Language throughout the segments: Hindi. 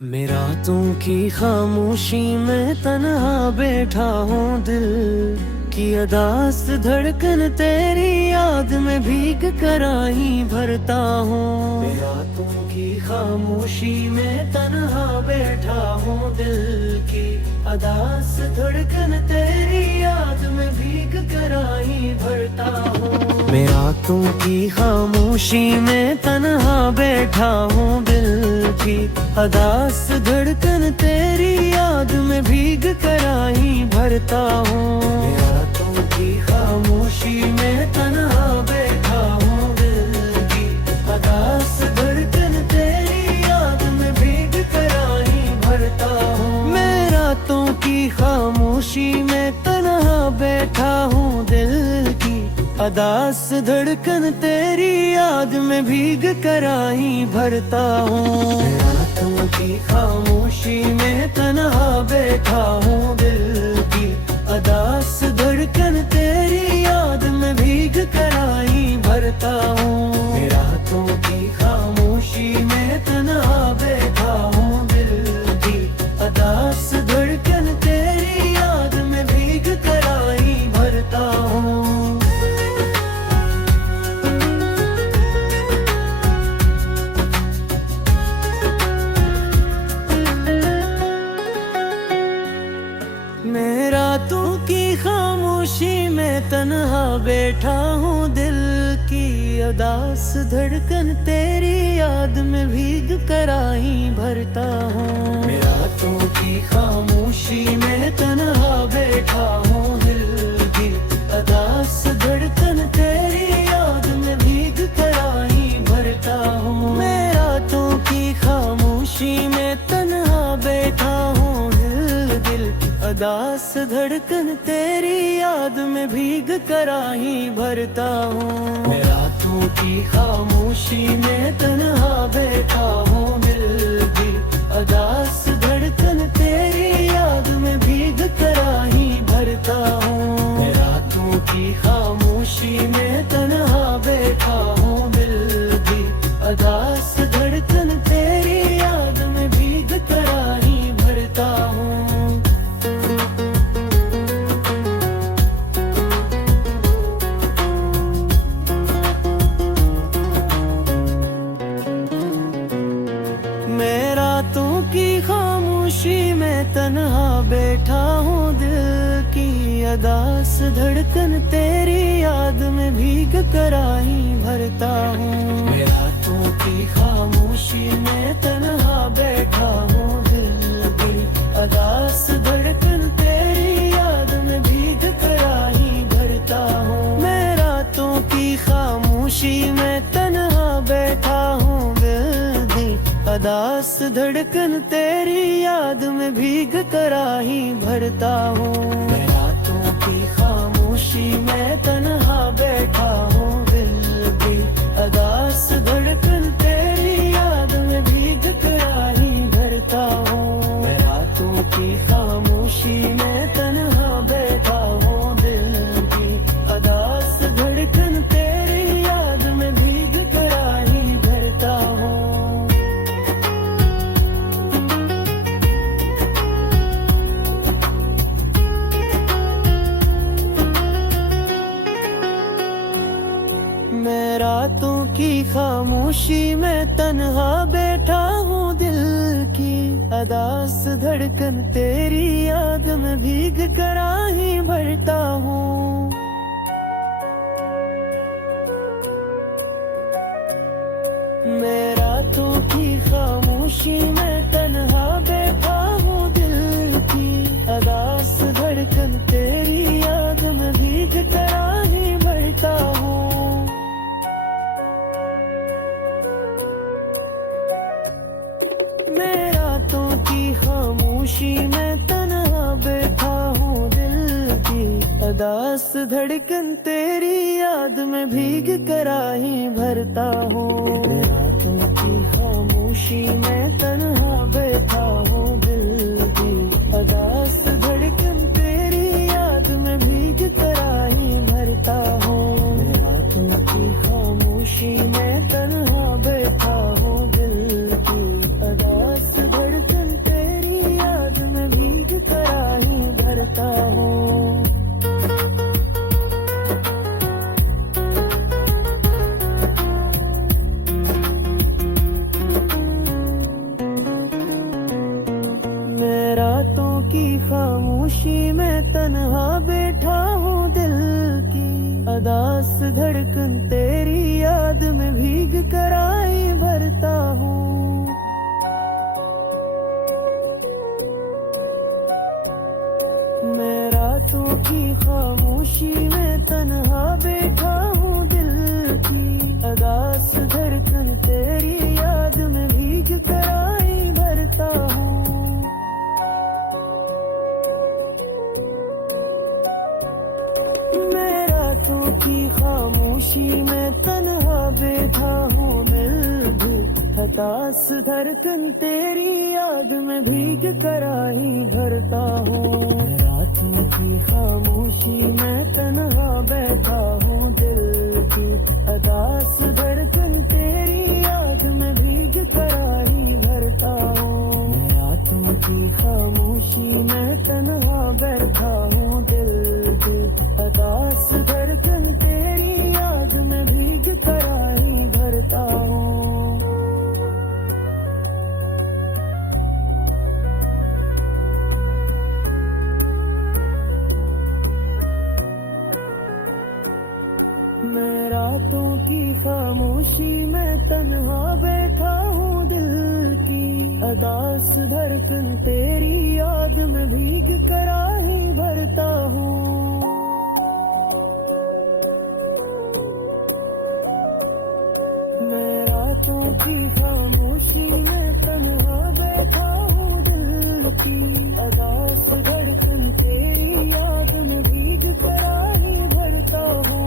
मैं रातों की खामोशी में तन्हा बैठा हूँ, दिल की अदास धड़कन तेरी याद में भीग कर आई भरता हूँ। मैं रातों की खामोशी में तन्हा बैठा हूँ, दिल की अदास धड़कन तेरी याद में भीग कर आई भरता हूँ। मैं रातों की खामोशी में तन्हा बैठा हूँ, दिल की अदास धड़कन तेरी याद में भीग कर आई भरता हूँ। मैं रातों की खामोशी में तन्हा बैठा हूँ, दिल की अदास धड़कन तेरी याद में भीग कर आई भरता हूँ। मैं रातों की खामोशी में तन्हा बैठा हूँ, दिल की अदास धड़कन तेरी याद में भीग कर आई भरता हूँ। रातों की खामोशी में तन्हा बैठा हूँ, दिल की अदास धड़कन तेरी याद में भीग कर आई भरता हूँ। रातों की खामोशी में तन्हा बैठा हूँ, दिल की अदास धड़कन तेरी याद में भीग कर आई भरता हूँ। मैं रातों की खामोशी में तन्हा बैठा हूँ, दिल की अदास धड़कन तेरी याद में भीग कर आई भरता हूँ। मैं रातों की खामोशी में तन्हा बैठा हूँ, दिल की अदास धड़कन तेरी याद में भीग कर आई भरता हूँ। मैं रातों की खामोशी में तन्हा बैठा हूँ, दिल अदास धड़कन तेरी याद में भीग कर आई भरता हूँ। मैं रातों की खामोशी में तन्हा बैठा हूँ, दिल की अदास धड़कन तेरी याद में भीग कर आई भरता हूँ। मैं रातों की खामोशी में तन्हा बैठा हूँ, दिल की अदास धड़कन तेरी याद में भीग कर आई भरता हूँ। मैं रातों की खामोशी में तन्हा बैठा हूँ, दिल की अदास धड़कन तेरी याद में भीग कर आई भरता हूँ। मैं रातों की खामोशी में तन्हा बैठा हूँ, दिल की अदास धड़कन तेरी याद में भीग कर आई भरता हूँ। मैं रातों की खामोशी में तन्हा बैठा हूँ, दिल की अदास धड़कन तेरी याद में भीग कर आई भरता हूँ। मैं रातों की खामोशी में तन्हा बैठा हूँ, दिल की अदास धड़कन तेरी याद में भीग कर आई भरता हूँ। मैं रातों की खामोशी में तन्हा बैठा हूँ, दिल की अदास धड़कन तेरी याद में भीग कर आई भरता हूँ। मैं रातों की खामोशी में तन्हा बैठा हूँ, दिल की अदास धड़कन तेरी याद में भीग कर आई भरता हूँ। मैं रातों की खामोशी में तन्हा बैठा हूँ, दिल की अदास धड़कन तेरी याद में भीग कर आई भरता हूँ। मैं रातों की खामोशी में तन्हा बैठा हूँ, दिल की अदास धड़कन तेरी याद में भीग कर आई भरता हूँ। मैं रातों की खामोशी में तन्हा बैठा हूँ, दिल की अदास धड़कन तेरी याद में भीग कर आई भरता हूँ। मैं रातों की खामोशी में तन्हा बैठा हूँ, दिल की अदास धड़कन की खामोशी में तन्हा बैठा हूँ दिल की अदास धड़कन तेरी याद में भीग कर आई भरता हूँ। मैं रातों की खामोशी में तन्हा बैठा हूँ दिल की अदास धड़कन तेरी याद में भीग कर आई भरता हूँ। मैं रातों की खामोशी में तन्हा बैठा हूँ दिल की हताश धड़कन तेरी याद में भीग कर आई भरता हूँ। रातों की खामोशी में तन्हा बैठा हूँ दिल की हताश धड़कन तेरी याद में भीग कर आई भरता हूँ। रातों की खामोशी में तन्हा बैठा हूँ दिल की हताश धड़कन तेरी याद में भीग कर आई भरता हूँ। मैं रातों की खामोशी में तन्हा बैठा हूँ दिल की अदास धड़कन तेरी याद में भीग कर आई भरता हूँ। मैं रातों की खामोशी में तन्हा बैठा हूँ दिल की अदास धड़कन तेरी याद में भीग कर आई भरता हूँ।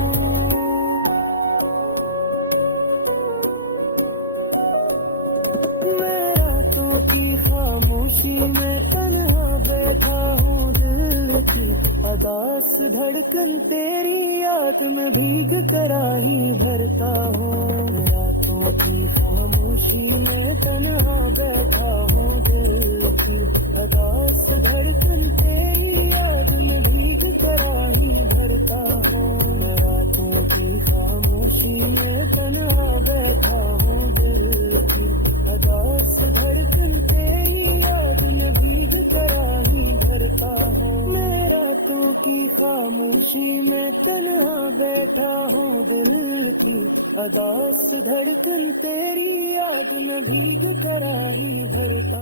मैं रातों की खामोशी में तन्हा बैठा हूँ दिल की अदास धड़कन तेरी याद में भीग कर आई भरता हूँ। मैं रातों की खामोशी में तन्हा बैठा हूँ दिल की अदास धड़कन तेरी याद में भीग कर आई भरता हूँ। मैं रातों की खामोशी में तन्हा बैठा हूँ दिल की अदास धड़कन तेरी याद में भीग कर आई भरता हूँ। मैं रातों की खामोशी में तन्हा बैठा हूँ दिल की अदास धड़कन तेरी याद में भीग कर आई भरता